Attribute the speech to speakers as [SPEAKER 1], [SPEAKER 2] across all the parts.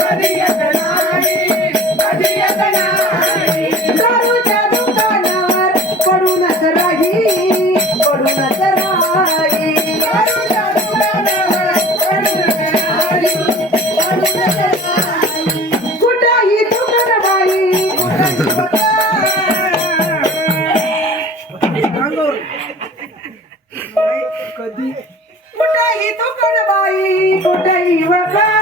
[SPEAKER 1] பரியதனாலே बाई कुठंही वखा कधी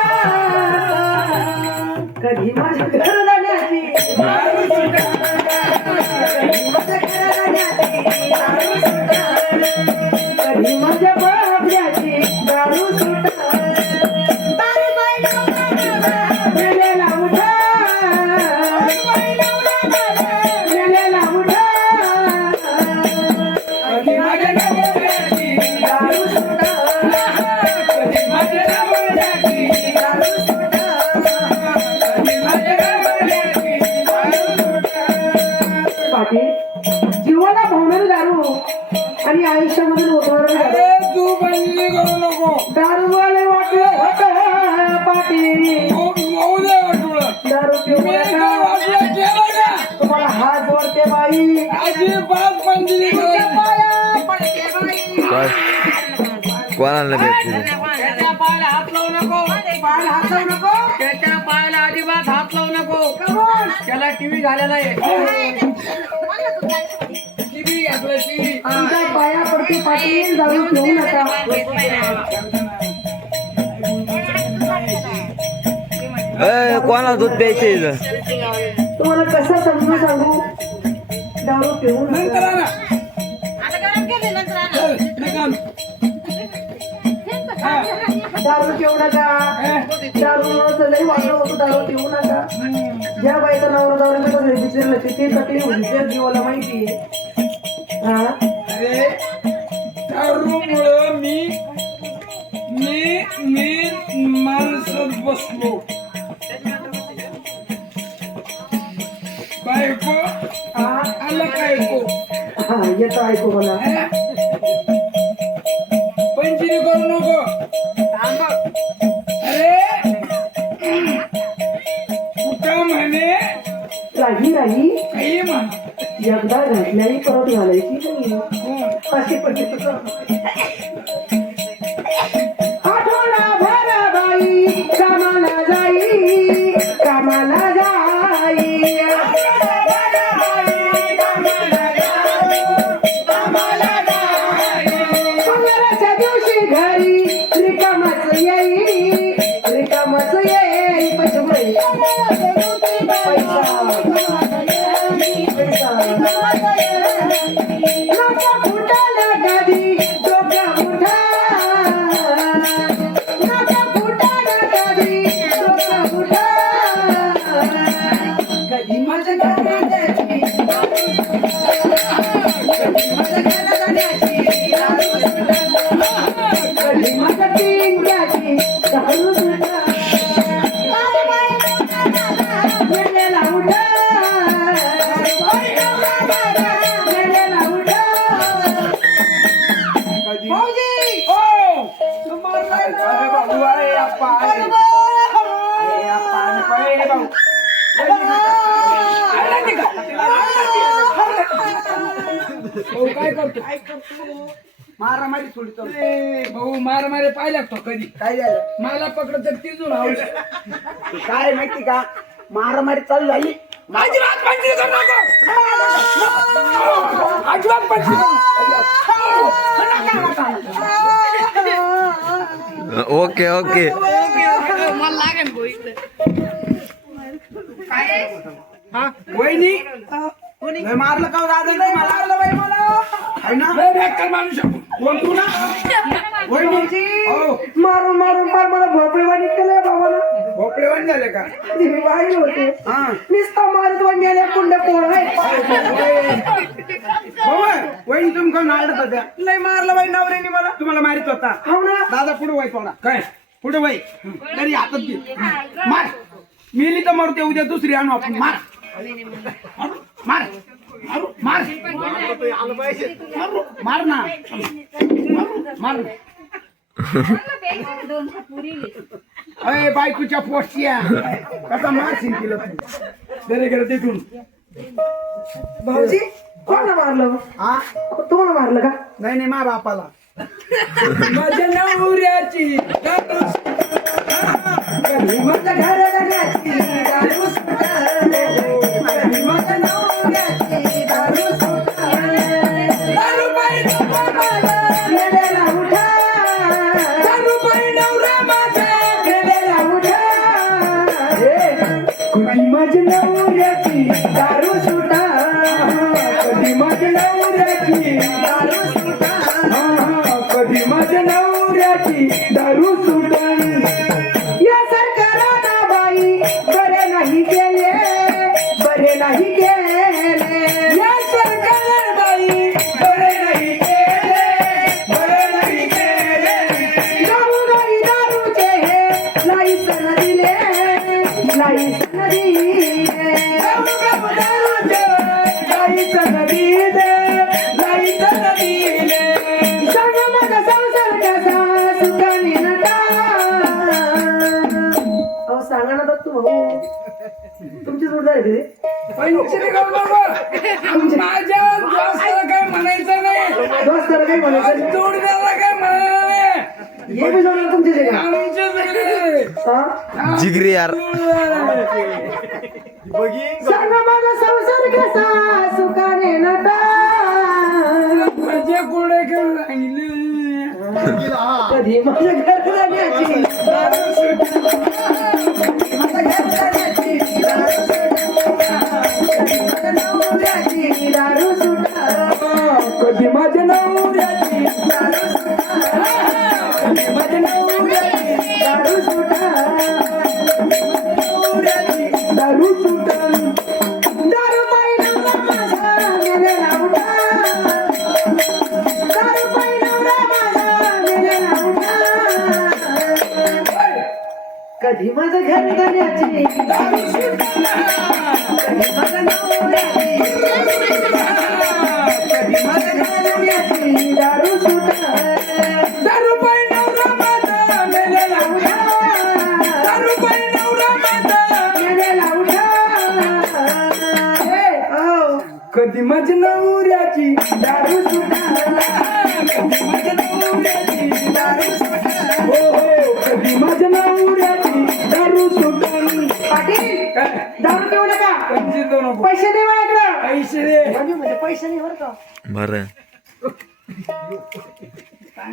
[SPEAKER 1] जीवाला भावणारी दारू. आणि आयुष्यामध्ये
[SPEAKER 2] अरे तू बंदी करू नको.
[SPEAKER 1] दारूवाले वाटलं होतं
[SPEAKER 2] वाटलं.
[SPEAKER 1] दारू तुम्हाला हात जोडते बाई.
[SPEAKER 2] अजिबात बंदी
[SPEAKER 3] कोणाला भेटली
[SPEAKER 2] त्याच्या पायाला हात लावू नको.
[SPEAKER 1] पायाला हात लावू नको.
[SPEAKER 2] त्याच्या पायाला अजिबात हात लावू नको. त्याला टीव्ही झालेला आहे.
[SPEAKER 1] तुमच्या पाया पडते पाटील पिऊ नका
[SPEAKER 3] ए कोणाला दूध प्यायचे?
[SPEAKER 1] तुम्हाला कसं समजून सांगू? दारू पिऊ
[SPEAKER 2] नंतर
[SPEAKER 1] नका
[SPEAKER 2] आणा. चल, निघाल.
[SPEAKER 1] दारू पिऊ नका. दारू लई वाटलं होतं दारू पिऊ नका. ज्या बाईचा नवरा दारू पितो घरी विचारलं ते ते कटी होती त्या जीवाला माहिती हा
[SPEAKER 2] अरे दारूमुळं मी मी मी माणसात बसलो. बायको
[SPEAKER 1] हा
[SPEAKER 2] आलं का ऐको?
[SPEAKER 1] हा येतो ऐकू मला. एकदा घातल्याने परत घालायची नाही अशी पद्धत आठवडा बाई कामाला जाई कामाला जाई. मंगळाच्या दिवशी घरी रिकामच येई रिकामच येई
[SPEAKER 2] अरे काय करतो
[SPEAKER 4] मारामारी थोडी चालू
[SPEAKER 2] ए, भाऊ मार मारे पाहिला तो कधी
[SPEAKER 4] काय झालं
[SPEAKER 2] मला पकडत तर तिजून आवडत
[SPEAKER 4] काय माहिती का मारामारी चालू झाली
[SPEAKER 2] अजिबात पंचरी करू नको अजिबात पंचरी करू
[SPEAKER 3] ओके ओके.
[SPEAKER 4] मारलं का दादा मला मारलं बाई मला. आहे ना?
[SPEAKER 2] लय बेकार माणूस आहे.
[SPEAKER 4] कोण तू ना? वहिनी हो
[SPEAKER 1] मारून मारून फार मला बाबाला
[SPEAKER 4] वन झाले का?
[SPEAKER 1] मी वाईल होते.
[SPEAKER 4] हा.
[SPEAKER 1] नुसता मारत मेल्या कुंड पोळ
[SPEAKER 4] भाऊ वहिनी तुमका नाडत होत्या?
[SPEAKER 1] लय मारलं बाई नवऱ्याने मला.
[SPEAKER 4] तुम्हाला मारित होता.
[SPEAKER 1] हो ना.
[SPEAKER 4] दादा पुढे वय थोडा
[SPEAKER 2] काय?
[SPEAKER 4] पुढे वय तरी हातात घे. मार. मिली तर मरते उद्या दुसरी आणू आपण. मार. मार. मारू. मार. मारू. मार ना. मारू. मार. अरे बायकोच्या पोस्टिया. कसा मारशील तिला तू. घरे घरे तिथून.
[SPEAKER 1] भाऊजी कोणाला मारलं
[SPEAKER 4] हा
[SPEAKER 1] तुम्हाला मारलं का?
[SPEAKER 4] नाही नाही मा बापाला
[SPEAKER 2] माझ्या नवऱ्याची
[SPEAKER 1] माझ्या घराण्याची
[SPEAKER 4] कधी माझ्या नवऱ्याची दारू कधी माझ्या नवऱ्याची
[SPEAKER 1] दारू या सरकारानं बाई बरे नाही केले बरे नाही केले.
[SPEAKER 2] या बाई बरे नाही बरे नाही
[SPEAKER 1] दारू गाई दारूचे हे लाईसन दिले लाईसन दिले.
[SPEAKER 2] माझ्या दोस्ताला काय म्हणायचं नाही.
[SPEAKER 1] दोस्ताला काही म्हणायचं
[SPEAKER 2] काय नाही.
[SPEAKER 1] हे बी जोडदार तुमचेच आहे का?
[SPEAKER 2] आमच्या सगळे
[SPEAKER 1] हा?
[SPEAKER 3] जिगरी यार.
[SPEAKER 1] सांगा माझा संसार कसा सुखाने नटा
[SPEAKER 2] माझे कुठे राहिले.
[SPEAKER 1] कधी माझ्या घरात दारू
[SPEAKER 4] कधी
[SPEAKER 1] माझं घर धन्याची कधी माझं नवऱ्याची? कधी माझं घर धन्याची दारू सुटा.
[SPEAKER 4] नवऱ्याची
[SPEAKER 1] दारू सुटा.
[SPEAKER 2] कधी माझ्या नवऱ्याची
[SPEAKER 1] दारू सुटा.
[SPEAKER 4] हो हो कधी माझ्या नवऱ्याची दारू सुटा
[SPEAKER 1] पाटील दारू पिऊ नका. पैसे दे माझ्याकडं
[SPEAKER 2] पैसे दे.
[SPEAKER 1] म्हणजे म्हणजे पैसे नाही बरं का.
[SPEAKER 3] बरं.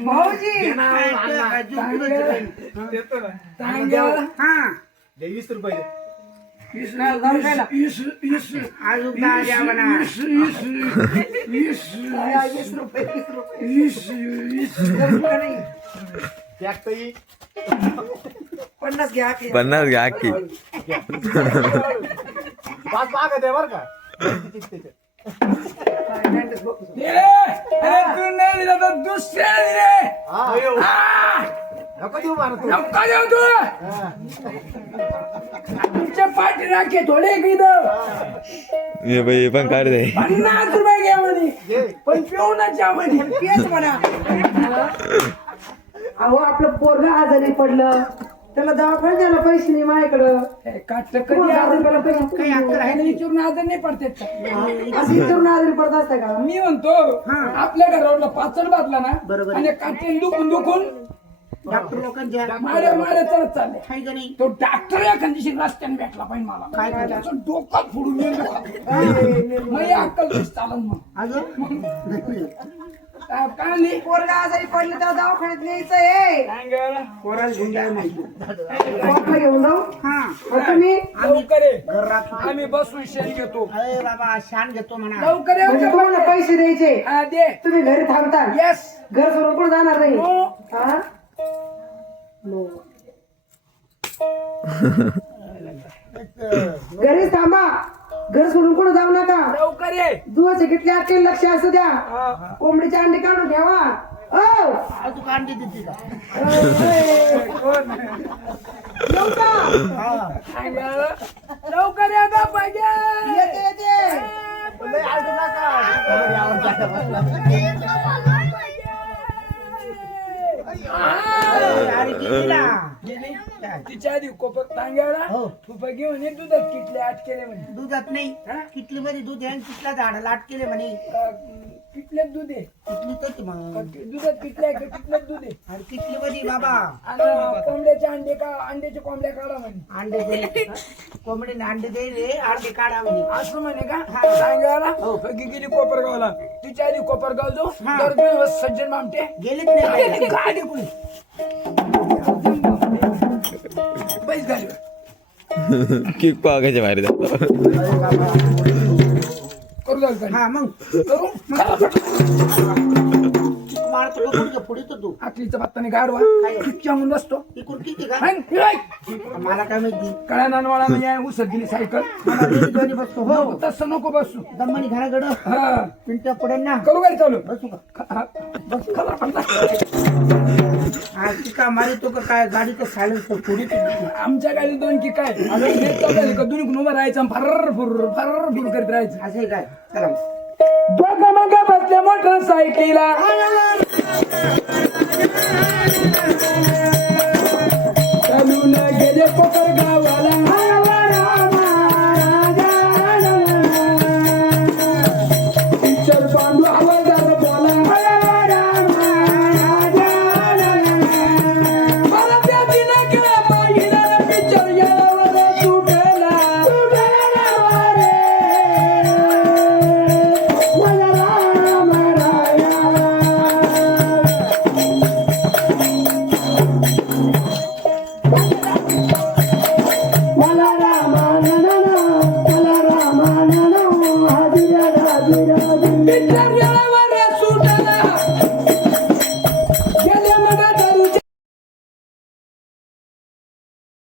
[SPEAKER 1] भाऊजी.
[SPEAKER 2] चांगलं.
[SPEAKER 4] हा.
[SPEAKER 2] वीस रुपये दे.
[SPEAKER 4] वीस वीस वीस अजून दहा द्या म्हणा वीस वीस वीस
[SPEAKER 1] वीस रुपये वीस रुपये
[SPEAKER 4] वीस वीस
[SPEAKER 1] नाही. पन्नास घ्या की.
[SPEAKER 3] पन्नास घ्या की
[SPEAKER 2] दे. अरे तू नाही दिला तर दुसऱ्याला दिले हा. नको देऊ तू. तुमच्या पाठी राखे थोडे की इथं.
[SPEAKER 3] ये बाई हे पण काढ दे.
[SPEAKER 2] पन्नास रुपये घ्या म्हणे. पण म्हणे.
[SPEAKER 1] तेच म्हणा. अहो आपलं पोरग आजारी पडलं. त्याला दवाखान्यात द्यायला पैसे नाही माझ्याकडं.
[SPEAKER 2] काटलं कधी आजारी पडलं पैसे विचारून आजार नाही पडतात का?
[SPEAKER 1] असं इतरून आजारी पडत असतं का?
[SPEAKER 2] मी म्हणतो आपल्या घरावर पाचड बांधला ना आणि काटे दुखून दुखून
[SPEAKER 4] डॉक्टर लोकांच्या
[SPEAKER 2] माड्या माड्या चालत चालले. तो डॉक्टर या कंडिशन रस्त्याने भेटला पाहिजे मला. काय त्याचं डोकं फोडून येईल अक्कल चालन मग. काय काय म्हणली?
[SPEAKER 1] पोरगा आजारी पडलं तर दवाखान्यात न्यायचं आहे.
[SPEAKER 4] घेऊन जायला माहिती
[SPEAKER 1] पोरगा घेऊन जाऊ.
[SPEAKER 4] हा.
[SPEAKER 1] आता मी
[SPEAKER 2] लवकर ये. आम्ही बसून शेण घेतो.
[SPEAKER 4] अरे बाबा शान घेतो म्हणा.
[SPEAKER 2] लवकर ये
[SPEAKER 1] म्हणजे तुम्हाला पैसे द्यायचे?
[SPEAKER 2] हा दे.
[SPEAKER 1] तुम्ही घरी थांबता?
[SPEAKER 2] येस
[SPEAKER 1] घर सोडून पण जाणार नाही?
[SPEAKER 2] हो.
[SPEAKER 1] हा? घरीच थांबा. घर सोडून कुठं जाऊ नका?
[SPEAKER 2] लवकर ये.
[SPEAKER 1] दुधाचे किटले आटले लक्ष असू द्या. कोंबडीचे अंडे काढून ठेवा. ओ!
[SPEAKER 4] अजून कांडी देते का
[SPEAKER 1] येऊ का
[SPEAKER 2] सांगायला. लवकर या का पाहिजे.
[SPEAKER 1] येते येते.
[SPEAKER 2] तिच्या आधी कोपर तांग्याला
[SPEAKER 4] हो.
[SPEAKER 2] तुपा घेऊन दुधात किटले आठ केले म्हणे.
[SPEAKER 4] दुधात नाही. कितली मध्ये दूध कितल्या झाडाला आट केले म्हणे.
[SPEAKER 2] किटल्यात दूध. आहे
[SPEAKER 4] मग.
[SPEAKER 2] दुधात किटल्या का? किटल्यात दूध. आहे
[SPEAKER 4] अरे कितली मध्ये बाबा.
[SPEAKER 2] आणि कोंबड्याचे अंडे का अंड्याचे कोंबड्या काढा म्हणे.
[SPEAKER 4] अंडे दे कोंबडीने अंडे दे रे अंडे काढा म्हणे.
[SPEAKER 2] असं म्हणे का? सांगायला? की गेली कोपरगावला. तिच्या आधी कोपरगाव जाऊ.
[SPEAKER 4] हा.
[SPEAKER 2] दर दिवस सज्जन मामटे.
[SPEAKER 4] गेलेच नाही
[SPEAKER 2] गेली गाडी कुणी? पैस घाल
[SPEAKER 3] किक पागाच्या बाहेर जातो
[SPEAKER 2] करू लागल का?
[SPEAKER 4] हा मग
[SPEAKER 2] करू
[SPEAKER 4] पुढे पुढे तो. तू
[SPEAKER 2] आटलीचा पत्ता नाही गाडवा किती म्हणून बसतो
[SPEAKER 4] इकडून किती का. मला काय माहिती?
[SPEAKER 2] कळ्या नानवाळा म्हणजे उसत गेली सायकल.
[SPEAKER 4] मला दोन्ही बसतो. हो
[SPEAKER 2] तसं नको बसू.
[SPEAKER 4] दम्मानी घराकडं.
[SPEAKER 2] हा.
[SPEAKER 4] पिंट्या पडेल ना
[SPEAKER 2] करू काय चालू.
[SPEAKER 4] बसू का?
[SPEAKER 2] हा, बस करा पटला.
[SPEAKER 4] आज ती का मारी तो का काय? गाडी तर सायलेन्स पुढे
[SPEAKER 2] आमच्या गाडी दोन की काय? अगं हे चालू का दोन्ही उभं राहायचं आणि फर्र फुर फर्र फुर करीत राहायचं.
[SPEAKER 4] असं काय? चला मग.
[SPEAKER 2] डोकामाग बसले मोटरसायकलीला. चालून गेले